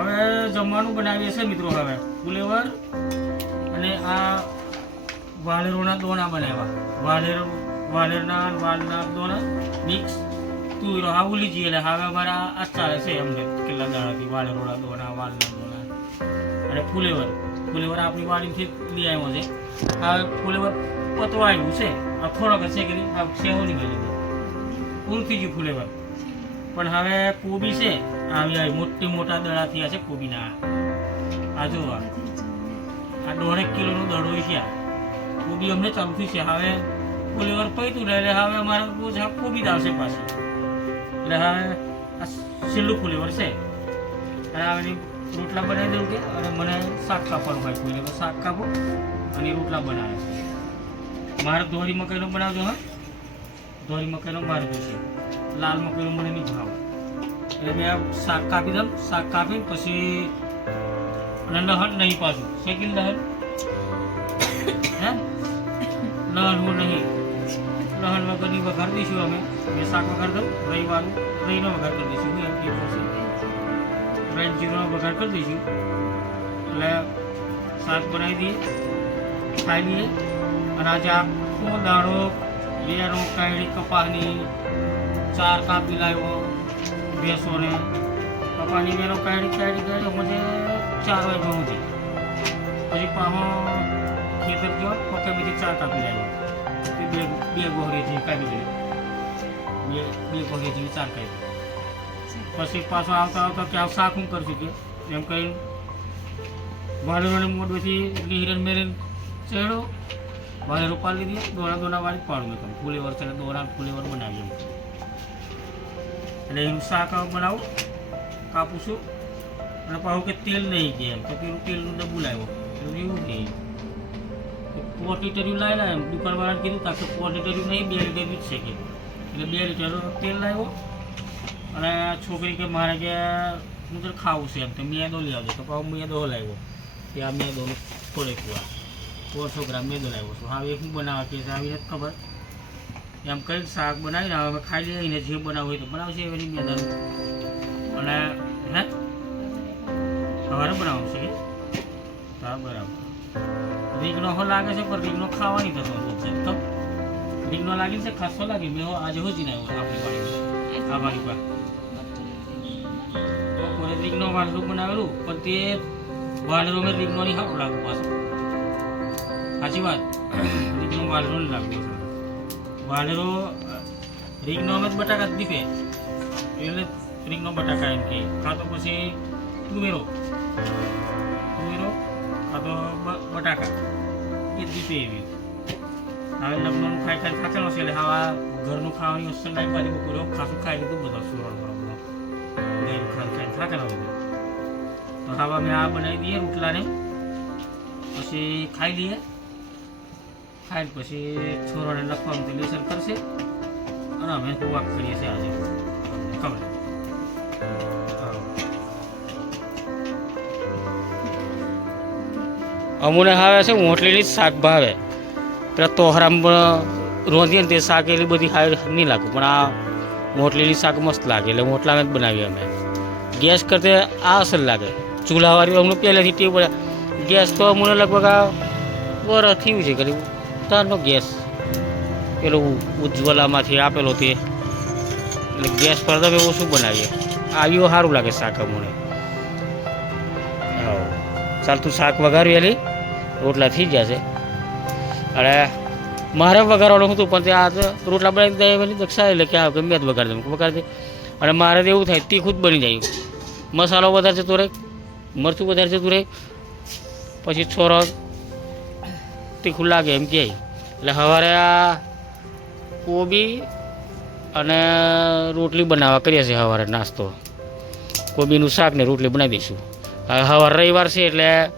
હવે જમવાનું બનાવીએ છીએ મિત્રો હવે. ફુલેવર અને આ વાલેરોના દોણા બનાવ્યા. વાલેર, વાલેરના વાલના દોણા મિક્સ તું હા ભૂલી એટલે હવે અમારા આ ચાલે છે અમને કેટલા દાડાથી. વાલેરોના દોણા, વાલના દોણા. અને ફુલેવર. ફુલેવર આપણી વાડીથી લઈ આવ્યો છે. આ ફુલેવર પતવા આવ્યું છે. આ થોડોક છે કે આ સેવો નીકળી ગયું પૂરું થઈ ગયું ફુલેવર. પણ હવે કોબી છે. આવી મોટી મોટા દડા થયા છે કોબીના. આ જો આ દોઢેક કિલોનું દડો છે આ. કોબી અમને ચાલુ છે. હવે ફુલેવર પૈતું ને એટલે હવે અમારે કોબી આવશે પાછી. એટલે હવે આ છેલ્લું ફુલેવર છે. અને હવે રોટલા બનાવી દઉં કે? અને મને શાક કાપવાનું ભાઈ કોઈ એટલે શાક કાપો અને રોટલા બનાવે. મારે દોરી મકાઈનો બનાવજો, હા? દોરી મકાઈનો મારે જોશે લાલ મકાઈનો મને નહીં ભાવ. એટલે મેં શાક કાપી દઉં, શાક કાપી પછી અને લહણ નહીં પાછું શેકી લહણ હે? લહણ હું નહીં. લહણ વગરની વઘાર દઈશું અમે. મેં શાક વઘાર દઉં, રવિવારનું. રહીનો વઘાર કરી દઈશું. એમ કે રેડ જીરોનો વઘાર કરી દઈશું. એટલે શાક બનાવી દઈએ, ખાઈ લઈએ. અને આજે આખો દાડો બે કાયડી કપાસની ચાર કાપી લાવ્યો. ભેંસોને કપાસની બેનો કાયડી કાયડી કાયડી મને ચાર વાગ્યા સુધી પછી પાહો ખેતર ગયો પકડીથી ચાર કાપી લાવ્યો. તે બે બે ગોહરીથી કાપી દે બે બે ગોહરીથી ચાર કાપી પછી પાછો આવતા આવતા કે આ શાક હું કરશું કે એમ કહી વાળીઓને મોઢેથી લીરણ મેરીને ચહેરો વાળે રોપા લીધી. દોણા દોણા વાળી પાડું મેં ફુલેવર છે દોરા ફુલેવર બનાવીએ એમ. એટલે એનું શાક બનાવું, કાપું છું. અને પાછું કે તેલ નહીં કે એમ, તો પેલું તેલનું ડબ્બું લાવ્યો. એટલે એવું નહીં પોટ લીટર્યું લાવી લાવે એમ, દુકાનવાળાને કીધું તા કે પોટ લીટર્યું નહીં, બે લીટરનું જ છે કે. એટલે બે લીટર તેલ લાવ્યો. અને છોકરી કે મારે કે હું તો ખાવું છે એમ, તો મેદો લઈ આવજો. તો પાછું મેદો લાવ્યો કે આ મેદોનું થોડેક વાર. પોરસો ગ્રામ મેદો લાવ્યો છું. હવે શું બનાવવા કે આવી ખબર. એમ કંઈક શાક બનાવીને હવે ખાઈ લઈએ, એને જે બનાવવું હોય તો બનાવશે એવી રીતે અને હે? સવારે બનાવવું છે હા, બરાબર. રીંગણો હો લાગે છે, પણ રીંગણો ખાવાની થતો છે. તો રીંગણો લાગી છે, ખાસો લાગી મેં આજે હોજી ના આપણી વાડી આ વાડી પર તો કોઈ રીંગણો વાળરું બનાવેલું, પણ તે વાળરું મેં રીંગણો નહીં સારું લાગુ પાછું. સાચી વાત? રીંગણો વાળરો નહીં લાગતું રીંગનો અમે બટાકા જ દીપે એટલે રીંગનો બટાકા એમ કે. કાં તો પછી તુવેરો. તુવેરો, કાં તો બટાકા. એ દીપે એવી હવે લગ્નનું ખાઈ ખાઈ થાકેલો છે એટલે હવે ઘરનું ખાવાની વસ્તુ લાવી બાજુ બપોરે ખાસું ખાઈ લીધું, બધા સુરણ બરાબર ગઈ ખાઈ ખાઈ થાકેલો તો હવે અમે આ બનાવી દઈએ રોટલાને. પછી ખાઈ લઈએ. ખાઈને પછી છોરાને લખવાનું તે લેસન કરશે. અને અમે હુવાક કરીએ છીએ આજે. ખબર? અમુને હાવે છે, મોટલીની જ શાક ભાવે. પેલા તોહરામાં રોંધીએ ને તે શાક એટલી બધી હાઈ નહીં લાગે પણ આ મોટલીની શાક મસ્ત લાગે, એટલે મોટલામાં જ બનાવીએ અમે. ગેસ કરતે આ અસર લાગે. ચૂલાવાળી અમને પહેલેથી ટેવ પડે. ગેસ તો અમને લગભગ આ વરસ થયું છે કરી તારનો ગેસ, પેલો ઉજ્જવલામાંથી આપેલો તે. એટલે ગેસ પર તમે ઓછું બનાવીએ. આવ્યું સારું લાગે શાક અમને. ચાલતું શાક વઘારવી એલી રોટલા થઈ ગયા છે. અને મારે વઘારવાનું હતું, પણ ત્યાં આ તો રોટલા બનાવી દે દક્ષા, એટલે કે ગમે જ વઘારી દઉં. વઘારી દે. અને મારે તો એવું થાય, તીખું જ બની જાય. મસાલો વધારે જતો રહે, મરચું વધારે જતું રહે, પછી છોરો તીખું લાગે એમ કહે એટલે સવારે આ કોબી અને રોટલી બનાવવા કરીએ છીએ સવારે નાસ્તો. કોબીનું શાક ને રોટલી બનાવી દઈશું. હવે સવાર રવિવાર છે એટલે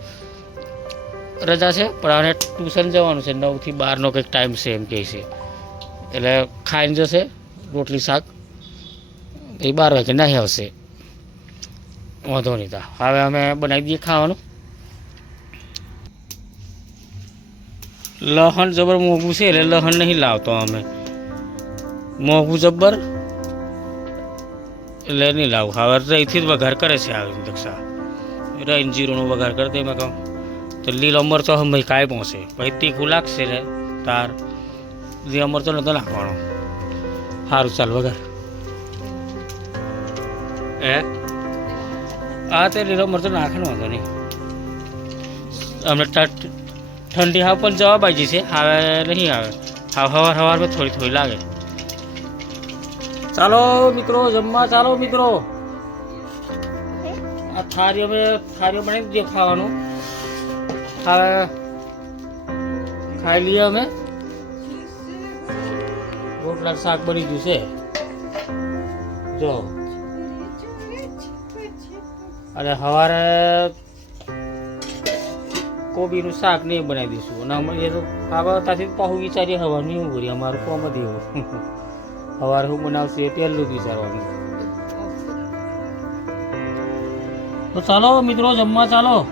રજા છે, પણ આને ટ્યુશન જવાનું છે નવથી બારનો કંઈક ટાઈમ છે એમ કહે છે. એટલે ખાઈને જશે રોટલી શાક. એ બાર વાગે નાહી આવશે. વાંધો નહીં તા. હવે અમે બનાવી દઈએ ખાવાનું. લહણ જબર મોંઘું છે એટલે લહણ નહીં લાવતો અમે મોંઘું જબ્બર એટલે નહીં લાવું હવે રહીથી જ વઘાર કરે છે આવી દક્ષા રહીને જીરુંનો વઘાર કરી દે મેં કહું તો લીલો મરચો હમણાં કાંઈ પહોંચે પછી તીખું લાગશે ને તાર લીલો મરચો નતો નાખવાનો સારું ચાલ વઘાર હે આ તે લીલો મરચો નાખવાનો વાંધો નહીં અમને ઠ- ઠંડી હાવ પણ જવાબ બાજી છે. હવે નહીં આવે. હાવ હવાર હવારમાં થોડી થોડી લાગે. ચાલો મિત્રો, જમવા ચાલો મિત્રો. આ થારીઓ અમે થારીઓ બનાવી દઈએ ખાવાનું. હવે ખાઈ લઈએ અમે. રોટલા શાક બની ગયું છે. જો. અને સવારે કોબીનું શાક ને એ બનાવી દઈશું. અને અમે એ તો ખાવા ત્યાંથી પાછું વિચારીએ હવાનું એવું કરીએ અમારું કોમ જ એવું. સવારે શું બનાવશે એ પહેલું વિચારવાનું. તો ચાલો મિત્રો, જમવા ચાલો.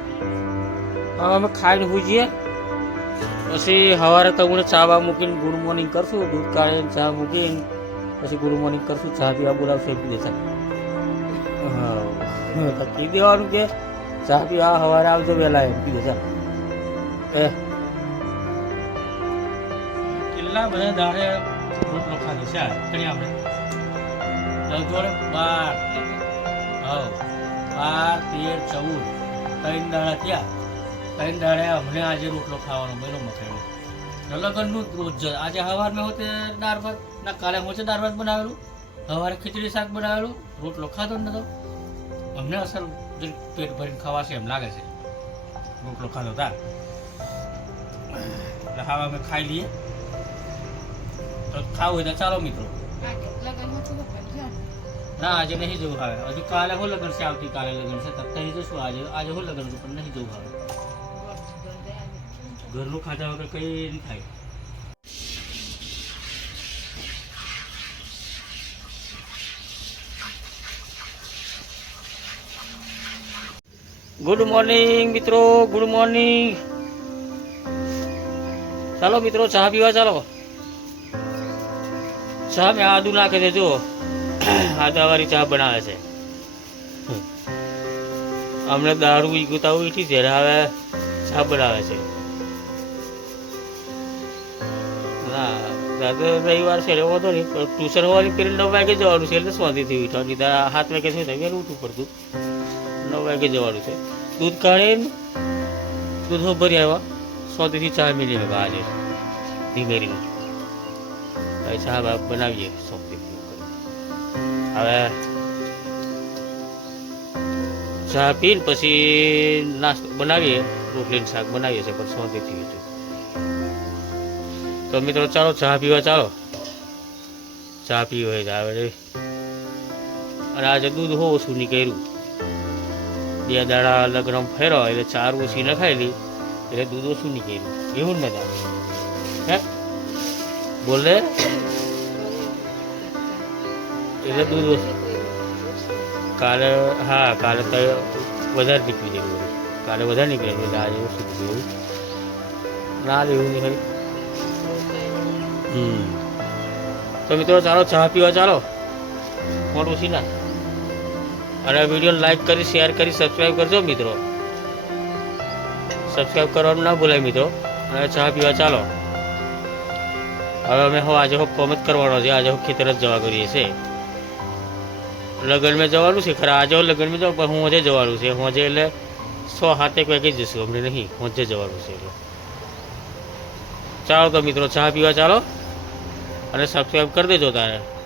હવે અમે ખાઈને પૂછીએ પછી સવારે તમને ચા મૂકીને ગુડ મોર્નિંગ કરશું. દૂધ કાઢીને ચા મૂકીને પછી ગુડ મોર્નિંગ કરશું. ચા પીવા બોલાવશે પી દેશે હા. કહી દેવાનું કે? ચા પીવા સવારે આવજો વહેલા એમ. ચાલ એ કેટલા બધા દાડે રોટલો ખાધો છે કણી આપણે. લગભગ બાર, હવ, બાર, તેર, ચૌદ, ત્રણ દાડા થયા. ત્રણ દાડે અમને આજે રોટલો ખાવાનો બનો મખાયો લગનનું જ. રોજ. આજે સવારમાં હોતે દાળ ભાત, ના કાલે હોતે દાળ ભાત બનાવેલું. સવારે ખીચડી શાક બનાવેલું. રોટલો ખાધો નતો અમને અસર પેટ ભરીને ખાવાશે એમ લાગે છે. રોટલો ખાધો તાર એટલે હવે અમે ખાઈ લઈએ. તો ખાવું હોય તો ચાલો મિત્રો. ના, આજે નહીં જવું હવે. હજી કાલે હું લગ્ન છે? આવતી કાલે લગ્ન છે. તત્કાલી જશું. આજે આજે હું લગ્ન છે, પણ નહીં જવું હવે. ઘરનું ખાધા વગર કઈ નહીં થાય. ગુડ મોર્નિંગ મિત્રો. ગુડ મોર્નિંગ ચાલો મિત્રો, ચા પીવા ચાલો. ચા મેં આદુ નાખે છે જો આદાવાળી ચા બનાવે છે. હમણાં દારૂ ઈગુતા ઉઠી છે હવે ચા બનાવે છે. ના દાદા રવિવાર છે એટલે વાંધો નહીં, પણ ટ્યુશન હોવાની પેલી નવ વાગે જવાનું છે, એટલે શાંતિથી ઉઠવા તો સાત વાગે શું થાય? ઉઠવું પડતું. નવ વાગે જવાનું છે. દૂધ કાઢીને દૂધ ભરી આવ્યા. શાંતિથી ચા મિલી મેં આજે ધીમે ધીમે. બા બનાવીએ શાંતિથી હવે ચા પીને પછી નાસ્તો બનાવીએ, રોટલીનું શાક બનાવીએ છીએ, પણ શાંતિથી ગયું તો મિત્રો, ચાલો, ચા પીવા ચાલો. ચા પીવી હોય આવે. અને આજે દૂધ હો ઓછું નીકળ્યું. બે દાડા લગ્ન ફેરો એટલે ચાર ઓછી નખાયેલી. એટલે દૂધ ઓછું નીકળ્યું એવું જ નતા હે બોલે એટલે દૂધ ઓછું કાલે હા કાલે તો વધારે નીકળી ગયું વળી. કાલે વધારે નીકળ્યું એટલે આજે ઓછું નીકળ્યું ના લે એવું નહીં હોય હમ તો મિત્રો ચાલો ચા પીવા ચાલો મોટું સીના અને વીડિયો લાઈક કરી શેર કરી સબસ્ક્રાઈબ કરજો મિત્રો સબસ્ક્રાઈબ કરવાનું ના ભૂલાય મિત્રો. અને ચા પીવા ચાલો. હવે અમે હો આજે હો કોમ જ કરવાનો છે. આજે હો ખેતર જ જવા કરીએ છે લગ્નમાં જવાનું છે ખરા. આજે લગ્નમાં જવાનું, પણ હું આજે જવાનું છે. હું આજે એટલે સો સાતેક વાગે જઈશું, અમને નહીં. હું આજે જવાનું છે એટલે. ચાલો તો મિત્રો, ચા પીવા ચાલો. અને સબસ્ક્રાઈબ કરી દેજો તારે.